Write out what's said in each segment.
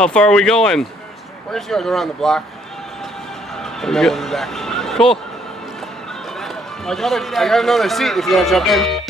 How far are we going? We're just gonna go around the block. And then we'll be back. Cool. I got another seat if you wanna jump in.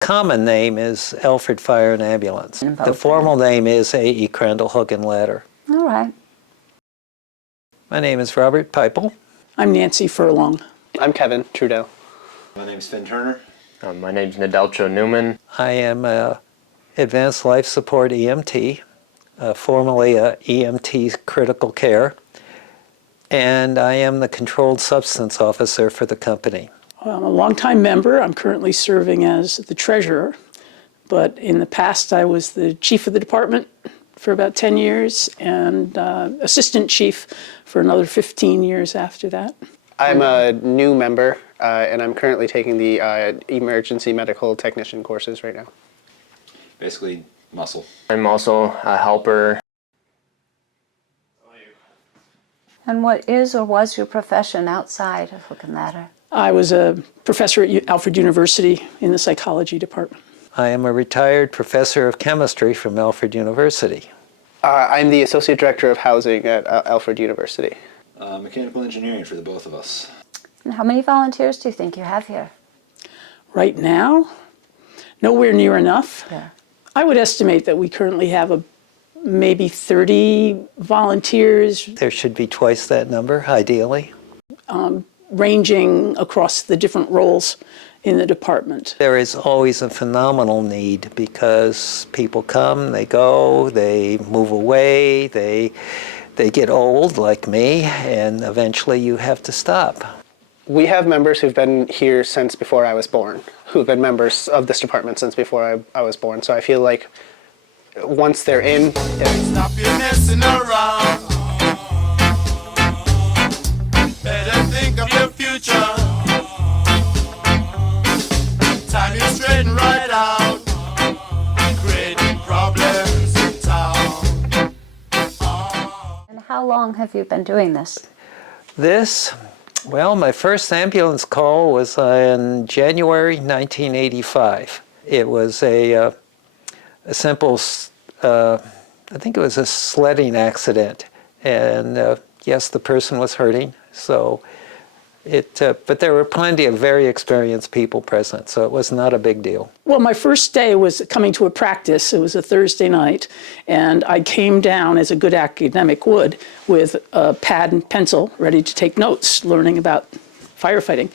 Common name is Alfred Fire and Ambulance. The formal name is AE Crandall Hook and Ladder. All right. My name is Robert Caple. I'm Nancy Furlong. I'm Kevin Trudeau. My name's Finn Turner. My name's Nadelcho Newman. I am Advanced Life Support EMT, formerly EMT Critical Care, and I am the Controlled Substance Officer for the company. I'm a longtime member. I'm currently serving as the treasurer, but in the past I was the chief of the department for about 10 years and assistant chief for another 15 years after that. I'm a new member and I'm currently taking the emergency medical technician courses right now. Basically, muscle. I'm also a helper. And what is or was your profession outside of Hook and Ladder? I was a professor at Alfred University in the psychology department. I am a retired professor of chemistry from Alfred University. I'm the associate director of housing at Alfred University. Mechanical engineering for the both of us. And how many volunteers do you think you have here? Right now, nowhere near enough. Yeah. I would estimate that we currently have maybe 30 volunteers. There should be twice that number, ideally. Ranging across the different roles in the department. There is always a phenomenal need because people come, they go, they move away, they get old like me, and eventually you have to stop. We have members who've been here since before I was born, who've been members of this department since before I was born. So I feel like once they're in, stop your messing around. Better think of your future. Time you straighten right out. Creating problems in town. And how long have you been doing this? Well, my first ambulance call was in January 1985. It was a simple, I think it was a sledding accident. And yes, the person was hurting. So but there were plenty of very experienced people present, so it was not a big deal. Well, my first day was coming to a practice. It was a Thursday night, and I came down, as a good academic would, with a pad and pencil ready to take notes, learning about firefighting.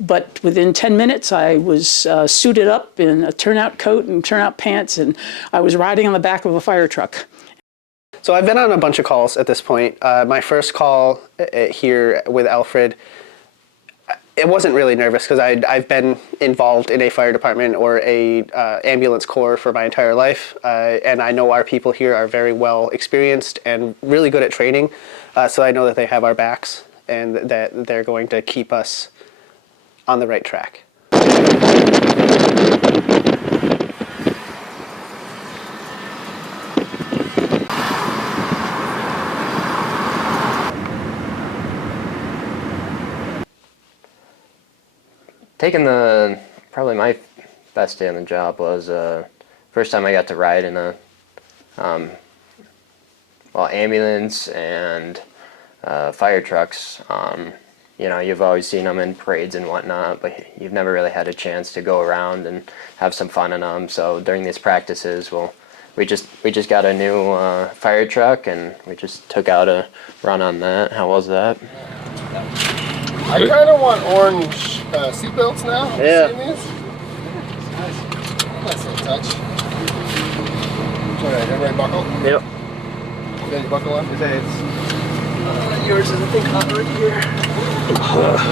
But within 10 minutes, I was suited up in a turnout coat and turnout pants, and I was riding on the back of a fire truck. So I've been on a bunch of calls at this point. My first call here with Alfred, it wasn't really nervous because I've been involved in a fire department or a ambulance corps for my entire life, and I know our people here are very well experienced and really good at training, so I know that they have our backs and that they're going to keep us on the right track. Probably my best day on the job was first time I got to ride in a ambulance and fire trucks. You know, you've always seen them in parades and whatnot, but you've never really had a chance to go around and have some fun in them. So during these practices, we just got a new fire truck and we just took out a run on that. How was that? I kind of want orange seatbelts now. Yeah. Seeing these? Nice little touch. Alright, everybody buckle? Yep. You got your buckle on? Yours is, I think, hot right here.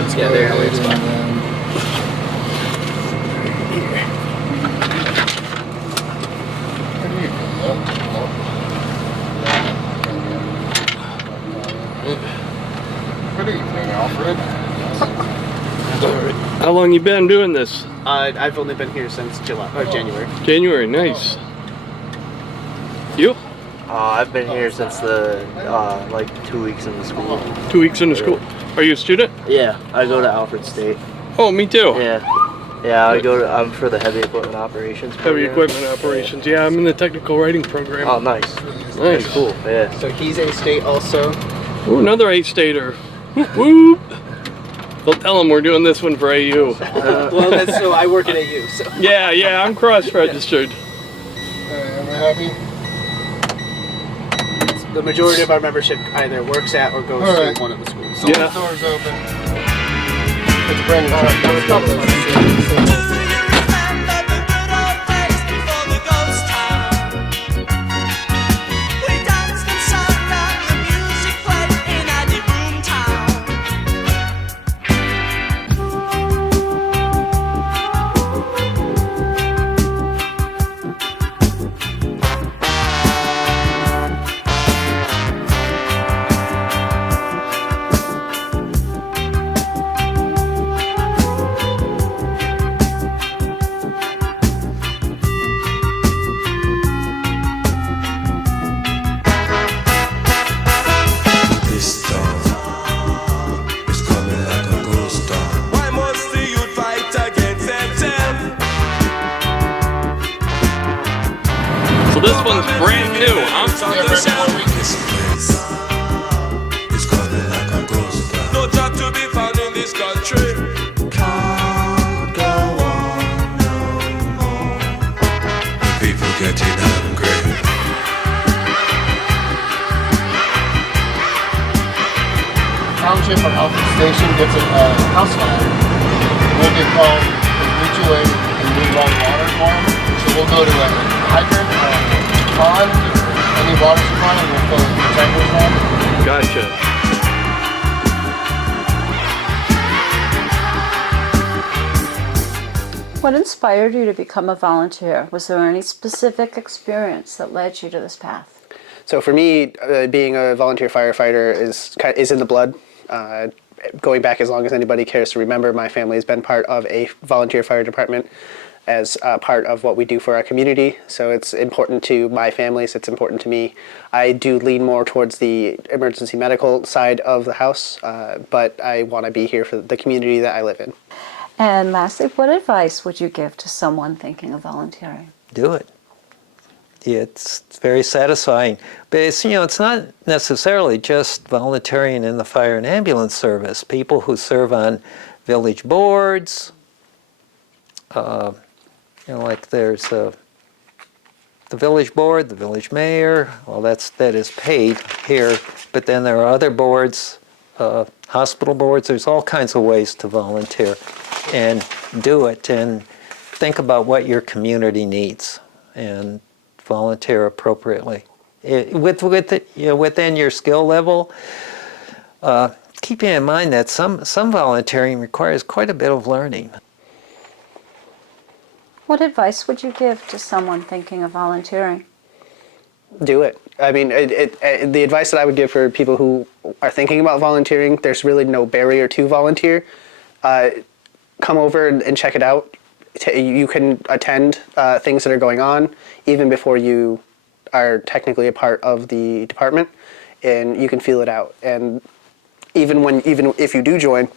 Let's Yeah, go there, ahead it's fine. and, How long you been doing this? I've only been here since January. January, nice. You? I've been here since the like 2 weeks in the school. 2 weeks into school. Are you a student? Yeah, I go to Alfred State. Oh, me too. Yeah, I'm for the heavy equipment operations program. Heavy equipment operations. Yeah, I'm in the technical writing program. Oh, nice. Nice. That's cool. Yeah. So he's A-State also. Ooh, another 8-stater. Whoop. They'll tell them we're doing this one for AU. Well, that's so I work at AU. So. Yeah, I'm cross-registered. Am I happy? The majority of our membership either works at or goes All right. to one of the schools. So the door's open. It's a brand new truck. This one's brand new, huh? No job to be found in this country. Can't go on no more. The people getting hungry. Township or Alfred Station gets a house fire. We'll get called to mutual aid and move on water for them. So we'll go to a hydrant, pond, any water supply, and we'll fill the tankers on. Gotcha. What inspired you to become a volunteer? Was there any specific experience that led you to this path? So for me, being a volunteer firefighter is in the blood. Going back as long as anybody cares to remember, my family has been part of a volunteer fire department as part of what we do for our community. So it's important to my families, it's important to me. I do lean more towards the emergency medical side of the house, but I want to be here for the community that I live in. And lastly, what advice would you give to someone thinking of volunteering? Do it. It's very satisfying. But it's not necessarily just volunteering in the fire and ambulance service. People who serve on village boards, like there's the village board, the village mayor, well that is paid here, but then there are other boards, hospital boards, there's all kinds of ways to volunteer and do it and think about what your community needs and volunteer appropriately. Within your skill level, keeping in mind that some volunteering requires quite a bit of learning. What advice would you give to someone thinking of volunteering? Do it. I mean, the advice that I would give for people who are thinking about volunteering, there's really no barrier to volunteer. Come over and check it out. You can attend things that are going on even before you are technically a part of the department, and you can feel it out. And even if you do join,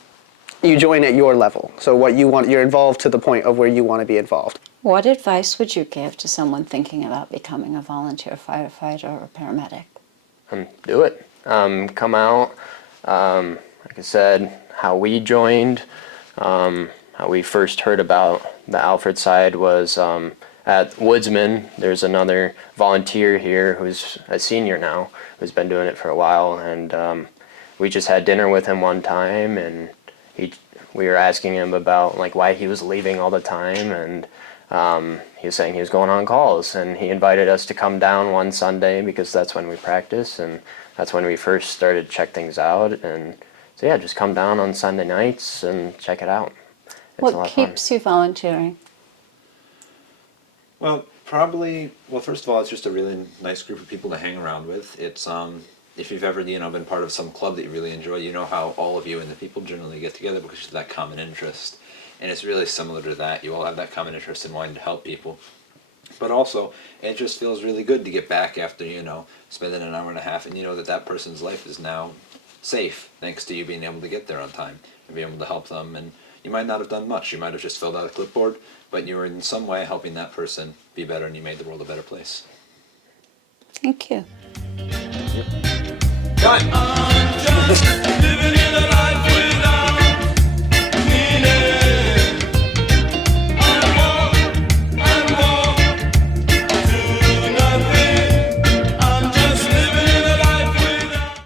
you join at your level. So what you want, you're involved to the point of where you want to be involved. What advice would you give to someone thinking about becoming a volunteer firefighter or paramedic? Do it. Come out. Like I said, how we joined, how we first heard about the Alfred side was at Woodsman. There's another volunteer here who's a senior now, who's been doing it for a while, and we just had dinner with him one time, and we were asking him about like why he was leaving all the time, and he was saying he was going on calls, and he invited us to come down one Sunday because that's when we practice, and that's when we first started to check things out. And so yeah, just come down on Sunday nights and check it out. It's a lot What of fun. keeps you volunteering? Well, first of all, it's just a really nice group of people to hang around with. It's if you've ever been part of some club that you really enjoy, you know how all of you and the people generally get together because of that common interest. And it's really similar to that. You all have that common interest in wanting to help people. But also, it just feels really good to get back after, spending an hour and a half, and you know that person's life is now safe thanks to you being able to get there on time and being able to help them. And you might not have done much. You might have just filled out a clipboard, but you were in some way helping that person be better, and you made the world a better place. Thank you. Done.